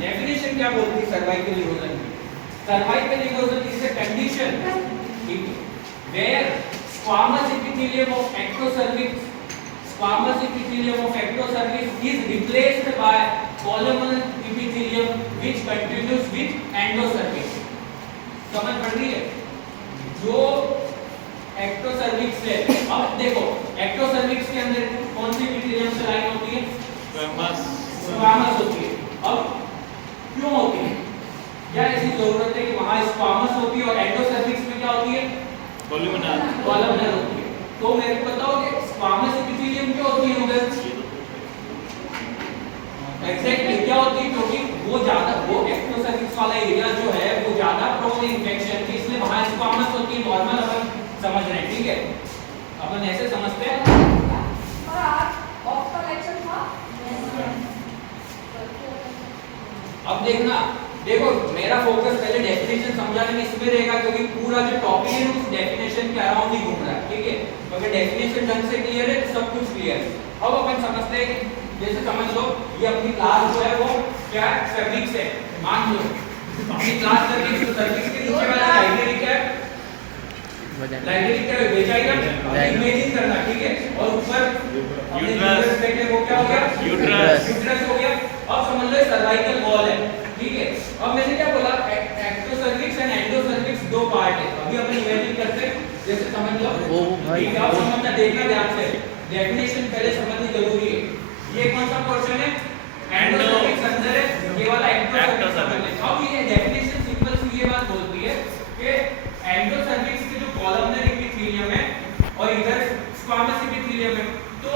Definition क्या बोलती है सर्वाइकल इरोजन की? Cervical erosion is a condition where squamous epithelium of ectocervix is replaced by columnar epithelium which continues with endocervix. समझ पड़ रही है? जो एक्टोसर्विक्स है, अब देखो एक्टोसर्विक्स के अंदर कौन सी epithelium से लाइन होती है? स्क्वामस होती है। अब क्यों होती है? क्या ऐसी जरूरत है कि वहां स्क्वामस होती है और एंडोसर्विक्स में क्या होती है? कॉलमनर होती है। तो मेरे को बताओ कि स्क्वामस एपिथेलियम क्यों होती है उधर? एग्जैक्टली क्या होती है? क्योंकि वो एक्टोसर्विक्स वाला एरिया जो है वो ज्यादा प्रोन इन्फेक्शन की, इसलिए वहां स्क्वामस होती है। नॉर्मल अपन समझ रहे हैं, ठीक है? अपन ऐसे समझते हैं। अब देखना, देखो मेरा फोकस पहले डेफिनेशन समझाने में इसमें रहेगा, क्योंकि पूरा जो टॉपिक है उस डेफिनेशन के अराउंड ही घूम रहा है, ठीक है? अगर डेफिनेशन ढंग से क्लियर है तो सब कुछ क्लियर है। अब अपन समझते हैं कि जैसे समझ लो ये अपनी क्लास जो है वो क्या सर्विक्स है, मान लो अपनी क्लास सर्विक्स, तो सर्विक्स के नीचे वाला लाइब्रेरी क्या है? लाइब्रेरी क्या है? वेजाइनम। इमेजिन करना, ठीक है? और ऊपर अपने यूट्रस बैठे, वो क्या हो गया? यूट्रस हो गया। अब समझ लो सर्वाइकल वॉल है, ठीक है? अब मैंने क्या बोला? एक्टोसर्विक्स एंड एंडोसर्विक्स दो पार्ट है। अभी अपन इमेजिन करते हैं, जैसे समझ लो ठीक है? अब समझना, देखना ध्यान से, डेफिनेशन पहले समझनी जरूरी है। ये कौन सा पोर्शन है? एंडोसर्विक्स अंदर है, ये वाला एक्टोसर्विक्स। अब ये डेफिनेशन सिंपल सी ये बात बोलती है कि एंडोसर्विक्स के जो कॉलमनर एपिथेलियम है और इधर स्क्वामस एपिथेलियम है, तो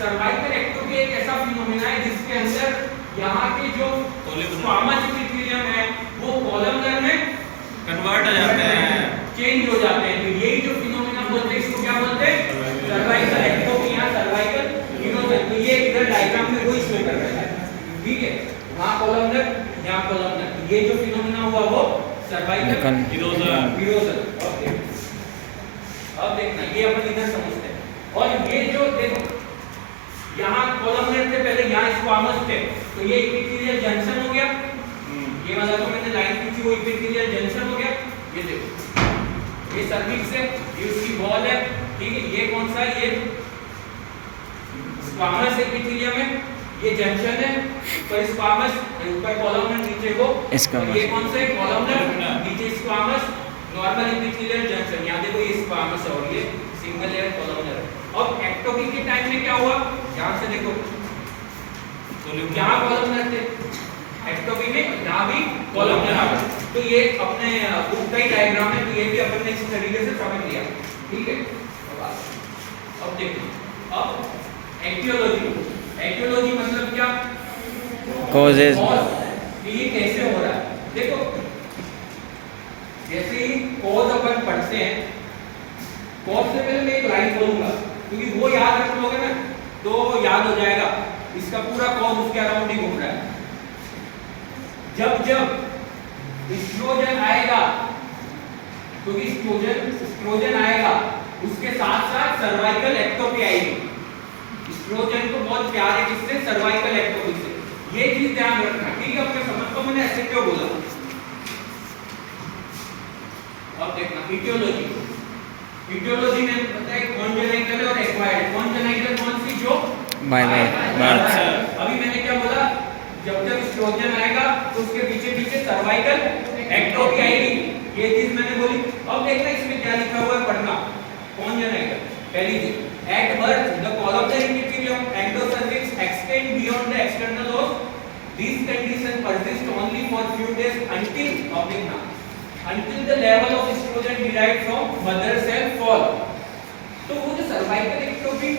सर्वाइकल एक्टोपी एक ऐसा फिनोमेना है जिसके अंदर यहाँ के जो स्क्वामस एपिथेलियम है वो कॉलमनर में कन्वर्ट हो जाते हैं, चेंज हो जाते हैं। तो यही जो फिनोमेना बोलते हैं, इसको क्या बोलते हैं? सर्वाइकल एक्टोपी या सर्वाइकल इरोजन। तो ये इधर डायग्राम में वही शो कर रहा है, ठीक है? वहाँ कॉलमनर, यहाँ कॉलमनर, ये जो फिनोमेना हुआ वो सर्वाइकल इरोजन। अब देखना, ये अपन इधर समझते हैं। और ये जो देखो यहाँ कॉलमनर थे पहले, यहाँ स्क्वामस थे, तो ये एपिथेलियल जंक्शन हो गया। ये वाला जो मैंने लाइन खींची वो एपिथेलियल जंक्शन हो गया। ये देखो ये सर्विक्स है, ये उसकी वॉल है, ठीक है? ये कौन सा है? ये स्क्वामस एपिथेलियम है, ये जंक्शन है, ऊपर स्क्वामस, ऊपर कॉलमनर, नीचे वो स्क्वामस। ये कौन सा है? कॉलमनर, नीचे स्क्वामस, नॉर्मल एपिथेलियल जंक्शन। यहाँ देखो ये स्क्वामस है और ये सिंगल लेयर कॉलमनर है। अब एक्टोपी के टाइम में क्या हुआ? ध्यान से देखो, यहाँ कॉलमनर थे एक्टोपी में, यहाँ भी कॉलमनर आ गए। तो ये अपने बुक का ही डायग्राम है, तो ये भी अपन ने इस तरीके से समझ लिया, ठीक है? अब देखो, अब एटियोलॉजी मतलब क्या? कॉजेज, कि ये कैसे हो रहा है। देखो जैसे ही कॉज अपन पढ़ते हैं, कॉज से पहले मैं एक लाइन बोलूंगा, क्योंकि वो याद रख लोगे ना तो याद हो जाएगा। इसका पूरा कॉज उसके अराउंड ही घूम रहा है। जब जब एस्ट्रोजन आएगा, क्योंकि एस्ट्रोजन आएगा, उसके साथ साथ सर्वाइकल एक्टोपी आएगी। एस्ट्रोजन को बहुत प्यार है किससे? सर्वाइकल एक्टोपी से। ये चीज ध्यान रखना, ठीक है? आपने समझ तो मैंने ऐसे क्यों बोला। अब देखना इटियोलॉजी में पता है कॉन्जेनाइटल और एक्वायर्ड। कॉन्जेनाइटल कौन सी? जो अभी मैंने क्या बोला? जब जब एस्ट्रोजन आएगा तो उसके पीछे पीछे सर्वाइकल एक्टोपी आएगी, ये चीज मैंने बोली। अब देखना इसमें क्या लिखा हुआ है, पढ़ना। कॉन्जेनाइटल पहली चीज, at birth the columnar epithelium endocervix extend beyond the external os. These conditions persist only for few days until the level of estrogen derived from mother cell fall. तो वो जो सर्वाइकल एक्टोपी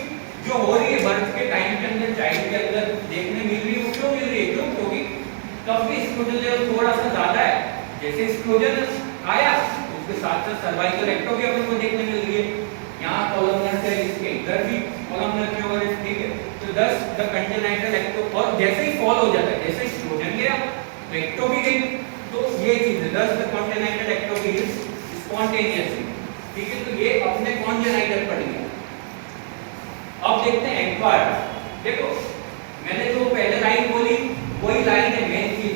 जो हो रही है birth के time के अंदर चाइल्ड के अंदर देखने मिल रही है, वो क्यों मिल रही है? क्यों? क्योंकि तब भी एस्ट्रोजन लेवल थोड़ा सा ज्यादा है। जैसे एस्ट्रोजन आया उसके साथ साथ सर्वाइकल एक्टोपी अपन को देखने मिल रही है। यहाँ कॉलमनर सेल, इसके इधर भी कॉलमनर के ओवर, ठीक है? तो 10 द कंजेनाइटल एक्टोपी, और जैसे ही फॉल हो जाता है, जैसे एस्ट्रोजन गया तो एक्टोपी गई, तो ये चीज है 10 the congenital ectopy is spontaneously, ठीक है? तो ये अपने कॉन्जेनाइटल पढ़ लिया। अब देखते हैं एक्वायर्ड। देखो मैंने जो पहले लाइन बोली वही लाइन है मेन चीज।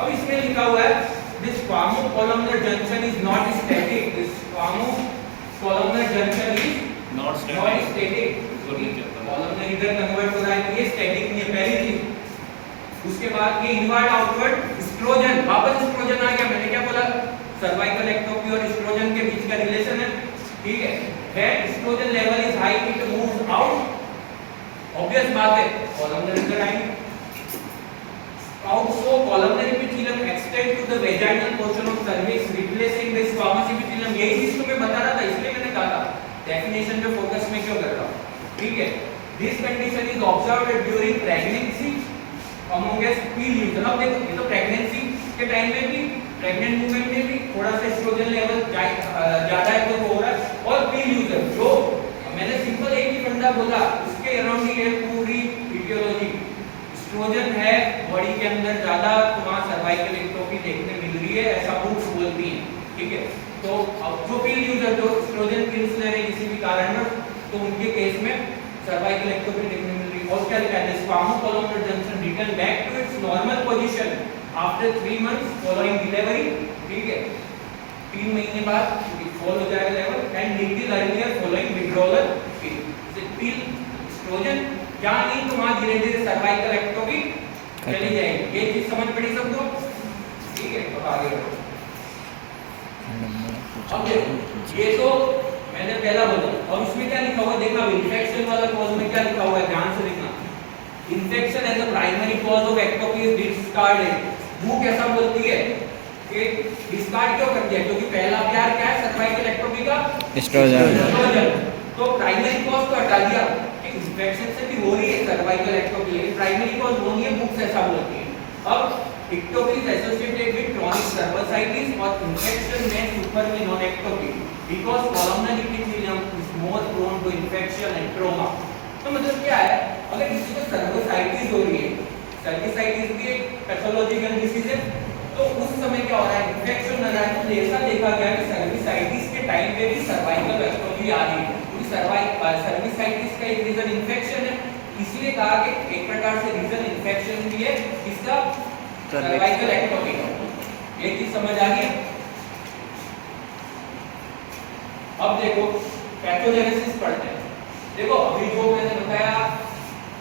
अब इसमें लिखा हुआ है this squamo columnar junction is not static, this squamo columnar junction is not not static. Columnar इधर कन्वर्ट हो रहा है, ये स्टैटिक नहीं है, पहली चीज। उसके बाद ये इनवर्ट आउटवर्ड एस्ट्रोजन, वापस एस्ट्रोजन आ गया। मैंने क्या बोला, सर्वाइकल एक्टोपी और एस्ट्रोजन के बीच का रिलेशन है, ठीक है। When estrogen level is high it moves out, obvious बात है, कोलमनर इधर आएंगे। Also columnar epithelium extend to the vaginal portion of cervix replacing the squamous epithelium। यही चीज तो मैं बता रहा था, इसलिए मैंने कहा था डेफिनेशन पे फोकस में क्यों कर रहा हूं, ठीक है। This condition is observed during pregnancy amongst feel user. अब देखो ये तो प्रेगनेंसी के टाइम में भी, प्रेग्नेंट वुमेन में भी थोड़ा सा एस्ट्रोजन लेवल ज्यादा है तो हो रहा है। और फील यूजर जो मैंने सिंपल एक ही फंडा बोला, उसके अराउंड ही है पूरी इटियोलॉजी। एस्ट्रोजन है बॉडी के अंदर ज्यादा तो वहां सर्वाइकल एक्टोपी देखने मिल रही है, ऐसा बुक्स बोलती हैं, ठीक है। तो अब जो फील यूजर जो एस्ट्रोजन पिल्स ले रहे हैं किसी भी कारणवश, तो उनके केस में सर्वाइकल एक्टोपी देखने मिल रही है। और क्या लिखा है, squamo columnar junction return back to its normal position after 3 months following delivery, ठीक है। 3 महीने बाद फॉल हो जाएगा level and little earlier following withdrawal pill oestrogen क्या नहीं तो वहां धीरे धीरे सर्वाइकल एक्टोपी चली जाएगी। ये चीज समझ पड़ी सबको, ठीक है। तो आगे बढ़ो। अब देखो ये तो मैंने पहला बोला, और उसमें क्या लिखा हुआ है देखना, इन्फेक्शन वाला कॉज में क्या लिखा हुआ है ध्यान से देखना। Infection as a primary cause of ectopy is discarded. वो कैसा बोलती है कि डिस्कार्ड क्यों कर दिया, क्योंकि पहला प्यार क्या है सर्वाइकल एक्टोपी का, एस्ट्रोजन। तो प्राइमरी कॉज तो हटा दिया, इन्फेक्शन से भी हो रही है सर्वाइकल एक्टोपी, लेकिन प्राइमरी कॉज वो नहीं है, बुक्स ऐसा बोलती है। अब ectopy is associated with chronic cervicitis और इन्फेक्शन में सुपर में non ectopy because columnar epithelium is more prone to infection and trauma. तो मतलब क्या है, अगर किसी को सर्वाइटिस हो रही है, सर्वाइटिस भी एक पैथोलॉजिकल डिसीज है, तो उस समय क्या हो रहा है, इन्फेक्शन हो रहा है। तो ऐसा देखा गया कि सर्वाइटिस के टाइम पे भी सर्वाइकल एक्टोपी आ रही है, सर्विसाइटिस का एक रीजन इन्फेक्शन है, इसलिए कहा कि एक प्रकार से रीजन इन्फेक्शन भी है, इसका सर्वाइकल एक्टोपी का। ये चीज समझ आ गई। अब देखो पैथोजेनेसिस पढ़ते हैं। देखो अभी जो मैंने बताया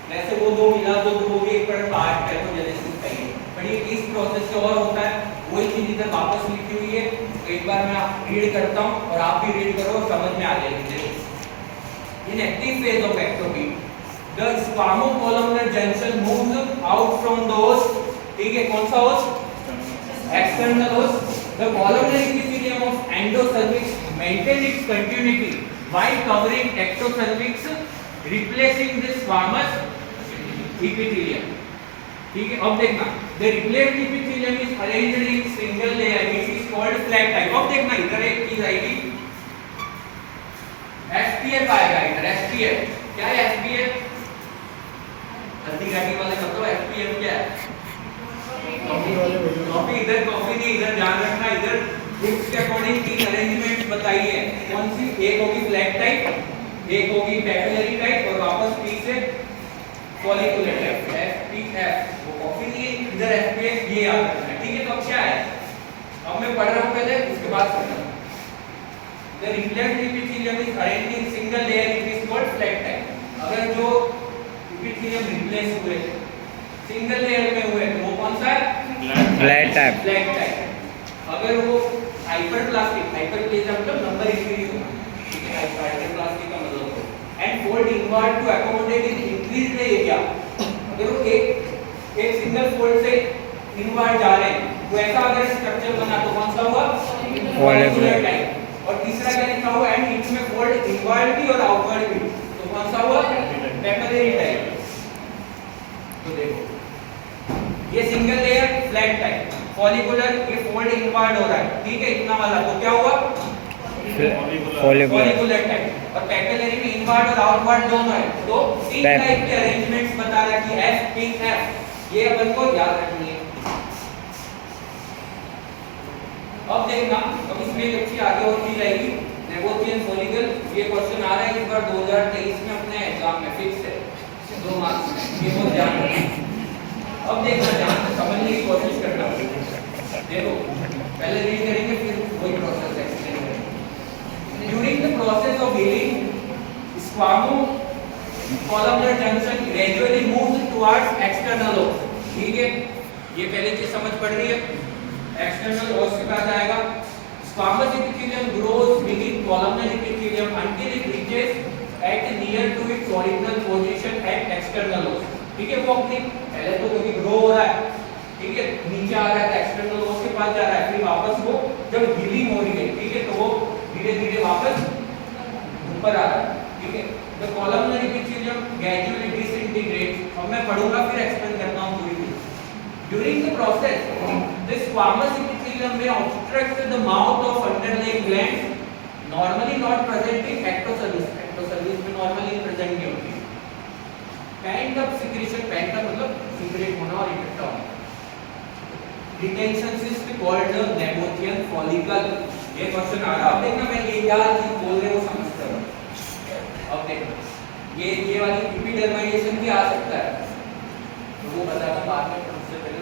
वैसे वो दो मिला दो वो भी एक पार्ट पैथोजेनेसिस का ही है, पर ये किस प्रोसेस से और होता है वही चीज इधर वापस लिखी हुई है। एक बार मैं रीड करता हूँ और आप भी रीड करो, समझ में आ जाएगी। In active phase of ectopy, the squamocolumnar junction moves out from the host, ठीक है, कौन सा host? External host. The columnar epithelium of endocervix maintains its continuity while covering ectocervix, replacing the squamous epithelium. ठीक है, अब देखना, the replaced epithelium is arranged in single layer, which is called flat type. अब देखना इधर एक चीज आएगी, SPF आएगा इधर। SPF क्या है? SPF हल्दी घाटी वाले मतलब SPF क्या है? कॉफी इधर कॉफी नहीं, इधर ध्यान रखना। इधर बुक्स के अकॉर्डिंग 3 अरेंजमेंट बताई है, कौन सी? एक होगी फ्लैट टाइप, एक होगी पैपिलरी टाइप और वापस पी से फॉलिकुलर टाइप। SPF वो कॉफी नहीं है, इधर SPF ये याद रखना, ठीक है। तो अब क्या है, अब मैं पढ़ रहा हूं पहले, उसके बाद समझना। The replaced epithelium is arranged in single layer, it is called flat type. अगर जो epithelium replace हुए सिंगल लेयर में हुए तो वो कौन सा है? Flat type. Flat type. अगर वो हाइपरप्लास्टिक, हाइपरप्लेजिया मतलब नंबर इंक्रीज होना, ठीक है, हाइपरप्लास्टिक का मतलब हो and fold inward to accommodate in increase the area. अगर वो एक सिंगल फोल्ड से इनवर्ड जा रहे हैं तो ऐसा अगर स्ट्रक्चर बना तो कौन सा हुआ? Follicular type. और तीसरा क्या लिखा हुआ? एंड बीच में फोल्ड इनवर्ड भी और आउटवर्ड भी, तो कौन सा हुआ? Papillary type. तो देखो ये single layer flat type, follicular ये फोल्ड इनवर्ड हो रहा है, ठीक है, इतना वाला, तो क्या हुआ? Follicular type. और पैपिलरी में इनवर्ड और आउटवर्ड दोनों है, तो 3 टाइप के अरेंजमेंट्स बता रहा है कि SPF, ये अपन को याद रखनी है। अब देखना, अब इसमें एक अच्छी आगे और चीज आएगी, नेगोशिएशन फॉलिकल। ये क्वेश्चन आ रहा है इस बार 2023 में अपने एग्जाम में, फिक्स है 2 मार्क्स में, ये बहुत ध्यान रखना। अब देखना, ध्यान से समझने की कोशिश करना। टुवर्ड्स एक्सटर्नल ओस, ठीक है, ये पहले चीज समझ पड़ रही है। एक्सटर्नल ओस से कहा जाएगा squamous epithelium grows beneath columnar epithelium until it reaches at near to its original position at external os, ठीक है। वो अपनी पहले तो क्योंकि ग्रो हो रहा है, ठीक है, नीचे आ रहा है एक्सटर्नल ओस के पास जा रहा है, फिर वापस वो जब हीलिंग हो रही है, ठीक है, तो वो धीरे-धीरे वापस ऊपर आ रहा है, ठीक है। द कॉलमनर एपिथेलियम ग्रेजुअली डिसइंटीग्रेट्स, अब मैं पढ़ूंगा फिर एक्सप्लेन करता हूं पूरी चीज। During the process, the squamous epithelium may obstruct the mouth of underlying glands, normally not present in ectocervix. Ectocervix में normally present नहीं होती। Pent up secretion, pent up मतलब secrete होना और इकट्ठा होना। Retention cyst called the Nemothean follicle. ये question आ रहा है। अब देखना मैं ये क्या चीज बोल रहे हो समझते हो। अब देखना ये वाली एपिडर्माइजेशन भी आ सकता है, तो वो बताना बाद में। उससे पहले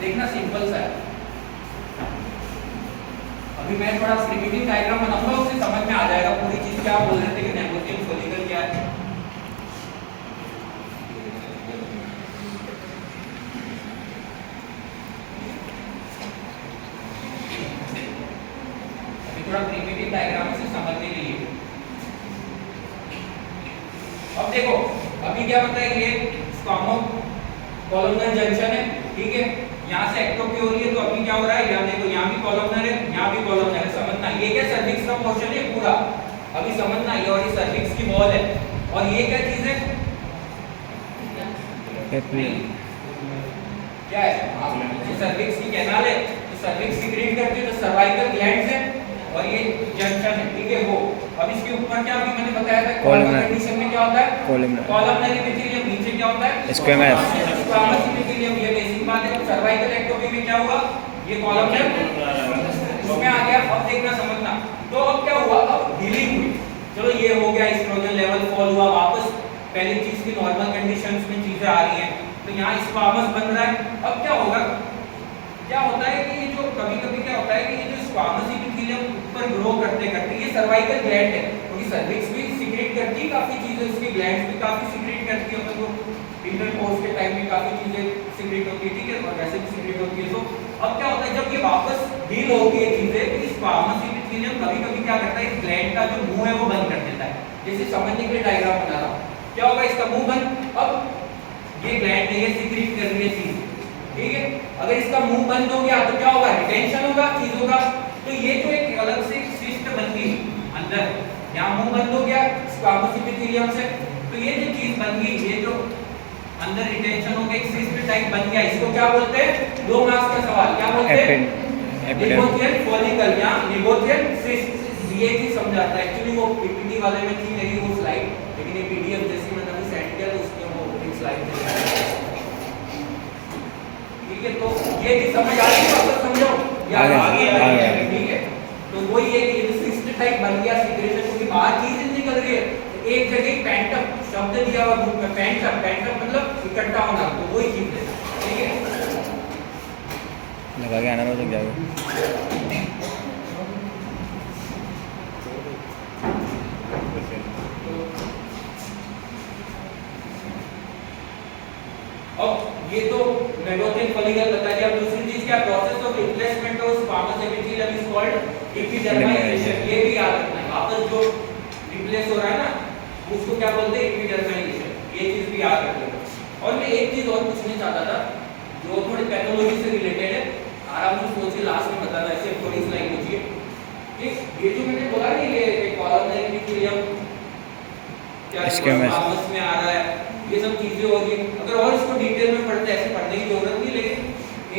देखना सिंपल सा है। अभी मैं थोड़ा प्रिमिटिव डायग्राम बनाऊंगा, उससे समझ में आ जाएगा पूरी चीज क्या बोल रहे थे कि नेमोथियन फॉलिकल क्या है। अभी थोड़ा प्रिमिटिव डायग्राम से समझने के लिए अब देखो, अभी क्या होता है, ये स्क्वामो कॉलमनर जंक्शन है, ठीक है, यहाँ से एक्टो की हो रही है, तो अभी क्या हो रहा है, यहाँ देखो, यहाँ भी कॉलमनर है, यहाँ भी कॉलमनर है, समझना ये क्या सर्विक्स का पोर्शन है पूरा, अभी समझना ये, और ये सर्विक्स की वॉल है, और ये क्या चीज है, क्या है, ये सर्विक्स की कैनाल है, तो सर्विक्स सीक्रेट करती है, तो सर्वाइकल ग्लैंड्स है, और ये जंक्शन है, ठीक है। वो अब इसके ऊपर क्या अभी मैंने बताया था, कॉलमनर कंडीशन में क्या होता है, कॉलमनर एपिथेलियम, नीचे क्या होता है, स्क्वेमस एपिथेलियम, ये बेसिक बात है। सर्वाइकल एक्टोपी में क्या हुआ, ये कॉलमनर उसमें आ गया। अब देखना समझना, तो अब क्या हुआ, अब हीलिंग हुई, चलो ये हो गया, एस्ट्रोजन लेवल फॉल हुआ, वापस पहली चीज की नॉर्मल कंडीशंस में चीजें आ रही हैं, तो यहाँ स्क्वामस बन रहा है। अब क्या होगा, क्या होता है कि ये जो कभी-कभी क्या होता है कि ये जो स्क्वामस एपिथेलियम ऊपर ग्रो करते करते, ये सर्वाइकल ग्लैंड है, क्योंकि सर्विक्स भी सीक्रेट करती है काफी चीजें, उसकी ग्लैंड्स भी काफी सीक्रेट करती है, तो इंटरकोर्स के टाइम में काफी चीजें सीक्रेट होती है, ठीक है, और वैसे भी सीक्रेट होती है। तो अब क्या होता है, जब ये वापस हील होती है चीजें, तो स्क्वामस एपिथेलियम कभी-कभी क्या करता है, इस ग्लैंड का जो मुंह है वो बंद कर देता है। जैसे समझने के लिए डायग्राम बना रहा हूं, क्या होगा, इसका मुंह बंद, अब ये ग्लैंड है, ये सीक्रेट कर रही है चीज, ठीक है। अगर इसका मुंह बंद हो गया तो क्या होगा, रिटेंशन होगा चीजों का, तो ये जो एक अलग से सिस्ट बन गई अंदर, यहाँ मुंह बंद हो गया स्क्वामस एपिथेलियम से, तो ये जो चीज बन गई, ये जो अंदर रिटेंशन हो गया, एक सिस्ट टाइप बन गया, इसको क्या बोलते हैं, 2 मार्क्स का सवाल, क्या बोलते हैं, नेमोथियन फॉलिकल या नेमोथियन सिस्ट। ये चीज समझाता है, एक्चुअली वो पीपीटी वाले में थी मेरी वो स्लाइड, लेकिन ये पीडीएफ जैसी मैंने अभी सेंड किया तो उसमें वो एक स्लाइड थी, ठीक है। तो ये चीज समझ आ रही है, वापस समझो, या आगे, ठीक है। तो वही है कि ये जो सिस्ट टाइप बन गया सीक्रेशन, क्योंकि बाहर चीज निकल रही है, एक जगह पेंट अप शब्द दिया हुआ बुक में, पेंट अप मतलब इकट्ठा होना, तो वही चीज है, ठीक है। लगा के आना तो जाओगे। अब ये तो नेमोथियन फॉलिकल बता दिया। दूसरी चीज क्या, process of replacement of squamous epithelium is called epidermisation. ये भी याद रखना है, वापस जो रिप्लेस हो रहा है ना, उसको क्या बोलते हैं, एपिडर्माइजेशन, ये चीज भी याद रखना। और मैं एक चीज और पूछना चाहता था जो थोड़ी पैथोलॉजी से रिलेटेड है, आराम से सोच के लास्ट में बताना, ऐसे थोड़ी स्लाइड पूछिए कि ये जो मैंने बोला ना, ये कॉलमनर एपिथेलियम क्या स्क्वामस में आ रहा है, ये सब चीजें हो रही है। अगर और इसको डिटेल में पढ़ते, ऐसे पढ़ने की जरूरत नहीं, लेकिन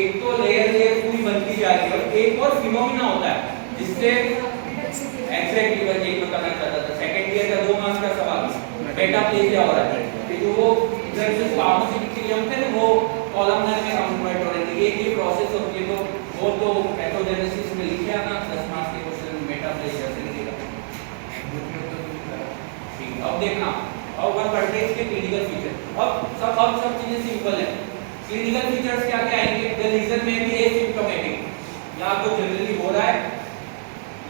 एक तो लेयर पूरी बनती जा रही है, और एक और फिनोमिना होता है जिससे एग्जैक्टली बस यही बताना चाहता था। सेकंड ईयर का 2 मार्क्स का सवाल, मेटाप्लेजिया हो रहा है, कि जो वो इधर से स्क्वामस एपिथेलियम थे ना, वो कॉलमनर में कन्वर्ट हो रहे थे, ये प्रोसेस होती है। तो वो तो पैथोजेनेसिस में लिखे ना 10 मार्क्स के क्वेश्चन, मेटाप्लेजिया से लिखेगा। देखना, अब अपन पढ़ते हैं इसके क्लिनिकल फीचर। अब सब चीजें सिंपल है। क्लिनिकल फीचर्स क्या क्या आएंगे? द लीजन में भी एसिम्प्टोमेटिक, या आपको जनरली हो रहा है,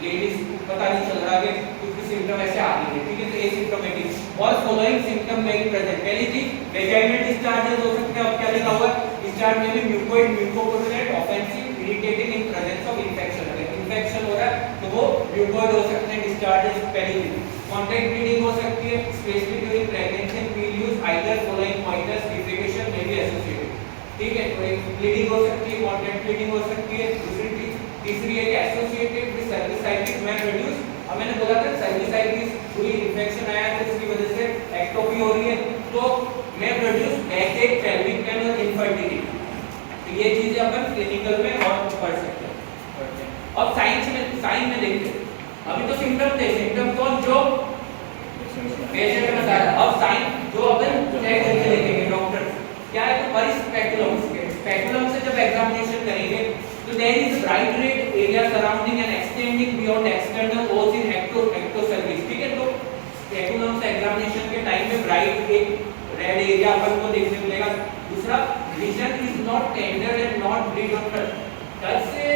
लेडीज को पता नहीं चल रहा कि कुछ सिम्टम ऐसे आ रही है, ठीक है, तो एसिम्प्टोमेटिक। और फॉलोइंग सिम्टम में भी प्रेजेंट। पहली चीज वेजाइनल डिस्चार्जेस हो सकते हैं। अब क्या लिखा हुआ है? डिस्चार्ज में भी mucoid, mucopurulent, offensive, irritating in presence of infection. अगर इंफेक्शन हो रहा है तो वो म्यूकोइड हो सकते हैं डिस्चार्जेस। पहली चीज कॉन्टैक्ट ब्लीडिंग हो सकती है, specially during pregnancy and peel use either following pointers defecation में भी एसोसिएटेड, ठीक है, तो एक ब्लीडिंग हो सकती है, कॉन्टैक्ट ब्लीडिंग हो सकती है। दूसरी चीज, तीसरी है कि एसोसिएटेड विद सर्विसाइटिस में प्रोड्यूस। अब मैंने बोला था सर्विसाइटिस कोई इंफेक्शन आया तो उसकी वजह से एक्टोपी हो रही है, तो में प्रोड्यूस बैकएक, पेल्विक पेन और इनफर्टिलिटी। तो ये चीजें अपन क्लिनिकल में और पढ़ सकते हैं। अब साइन में देखते हैं। अभी तो सिम्टम थे, सिम्टम कौन? जो पेशेंट में बता रहा। अब साइन जो अपन चेक करके देखेंगे डॉक्टर क्या है, तो पर स्पेकुलम के स्पेकुलम से जब एग्जामिनेशन करेंगे तो there is bright red area surrounding and extending beyond external os in एक्टोसर्विस, ठीक है, तो स्पेकुलम से एग्जामिनेशन के टाइम में ब्राइट एक रेड एरिया अपन को देखने मिलेगा। दूसरा, vision is not tender and not bleed on cut से